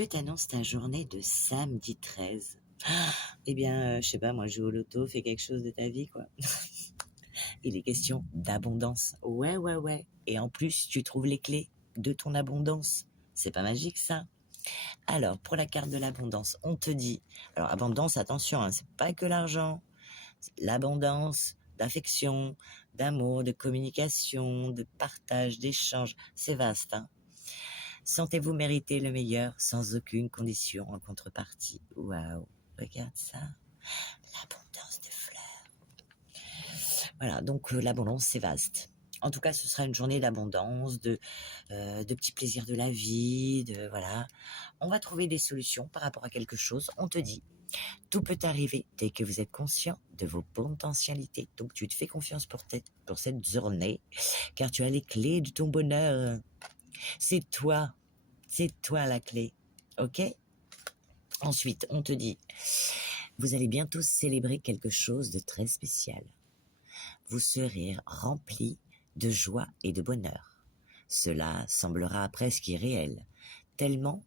que t'annonce ta journée de samedi 13? Eh bien, je sais pas, moi, joue au loto, fais quelque chose de ta vie, quoi. Il est question d'abondance. Ouais, ouais, ouais. Et en plus, tu trouves les clés de ton abondance. C'est pas magique, ça? Alors, pour la carte de l'abondance, on te dit... Alors, abondance, attention, hein, c'est pas que l'argent. L'abondance d'affection, d'amour, de communication, de partage, d'échange. C'est vaste, hein. Sentez-vous mériter le meilleur sans aucune condition en contrepartie. Waouh, regarde ça. L'abondance de fleurs. Voilà, donc l'abondance, c'est vaste. En tout cas, ce sera une journée d'abondance, de petits plaisirs de la vie, voilà. On va trouver des solutions par rapport à quelque chose. On te dit, tout peut arriver dès que vous êtes conscient de vos potentialités. Donc, tu te fais confiance pour cette journée, car tu as les clés de ton bonheur. C'est toi la clé, ok? Ensuite, on te dit, vous allez bientôt célébrer quelque chose de très spécial. Vous serez rempli de joie et de bonheur. Cela semblera presque irréel, tellement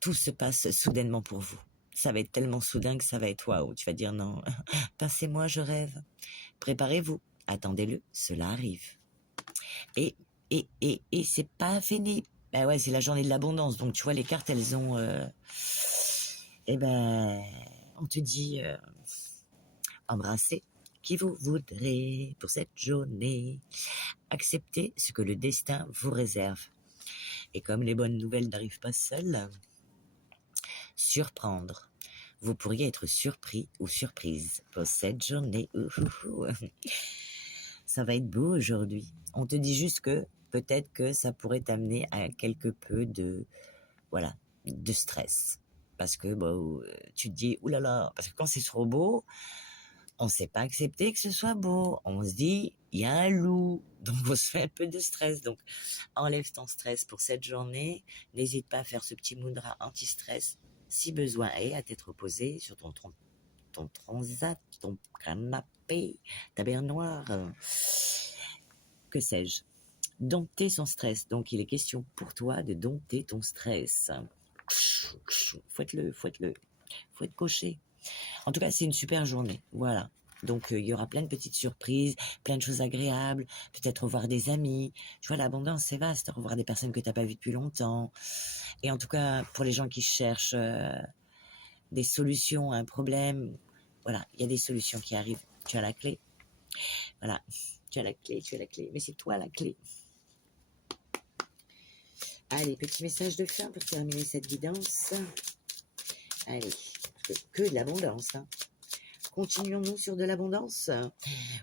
tout se passe soudainement pour vous. Ça va être tellement soudain que ça va être waouh. Tu vas dire non, passez-moi, je rêve. Préparez-vous, attendez-le, cela arrive. Et c'est pas fini. Ben ouais, c'est la journée de l'abondance. Donc tu vois, les cartes, elles ont... on te dit, embrassez qui vous voudrez pour cette journée. Acceptez ce que le destin vous réserve. Et comme les bonnes nouvelles n'arrivent pas seules, surprendre. Vous pourriez être surpris ou surprise pour cette journée. Ça va être beau aujourd'hui. On te dit juste que peut-être que ça pourrait t'amener à quelque peu de stress. Parce que tu te dis, oulala, parce que quand c'est trop beau, on ne sait pas accepter que ce soit beau. On se dit, il y a un loup. Donc, on se fait un peu de stress. Donc, enlève ton stress pour cette journée. N'hésite pas à faire ce petit mudra anti-stress, si besoin est, à t'être reposé sur ton transat, ton canapé, ta baignoire, que sais-je. Dompter son stress. Donc, il est question pour toi de dompter ton stress. Fouette-le. Faut être coché. En tout cas, c'est une super journée. Voilà. Donc, il y aura plein de petites surprises, plein de choses agréables, peut-être revoir des amis. Tu vois, l'abondance, c'est vaste. Revoir des personnes que tu n'as pas vues depuis longtemps. Et en tout cas, pour les gens qui cherchent des solutions à un problème, voilà, il y a des solutions qui arrivent. Tu as la clé. Voilà. Tu as la clé. Mais c'est toi la clé. Allez, petit message de fin pour terminer cette guidance. Allez, que de l'abondance, hein. Continuons-nous sur de l'abondance?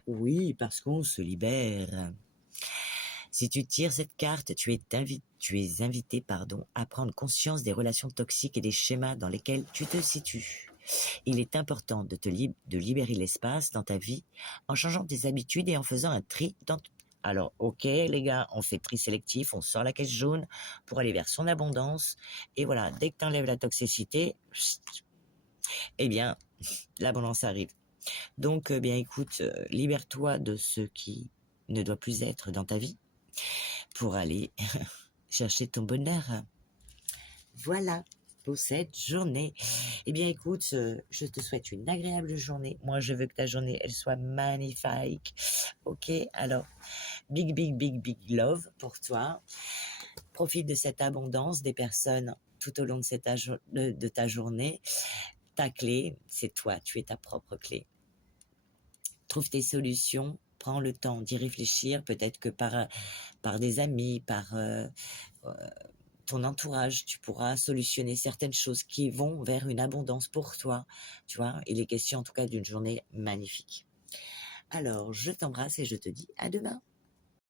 Oui, parce qu'on se libère. Si tu tires cette carte, tu es invité à prendre conscience des relations toxiques et des schémas dans lesquels tu te situes. Il est important de libérer l'espace dans ta vie en changeant tes habitudes et en faisant un tri dans... Alors, ok les gars, on fait tri sélectif, on sort la caisse jaune pour aller vers son abondance. Et voilà, dès que tu enlèves la toxicité, eh bien, l'abondance arrive. Donc, bien écoute, libère-toi de ce qui ne doit plus être dans ta vie pour aller chercher ton bonheur. Voilà pour cette journée. Eh bien écoute, je te souhaite une agréable journée. Moi, je veux que ta journée, elle soit magnifique. Ok, alors, big love pour toi. Profite de cette abondance des personnes tout au long de ta journée. Ta clé, c'est toi, tu es ta propre clé. Trouve tes solutions, prends le temps d'y réfléchir, peut-être que par des amis, par ton entourage, tu pourras solutionner certaines choses qui vont vers une abondance pour toi. Tu vois, il est question en tout cas d'une journée magnifique. Alors, je t'embrasse et je te dis à demain.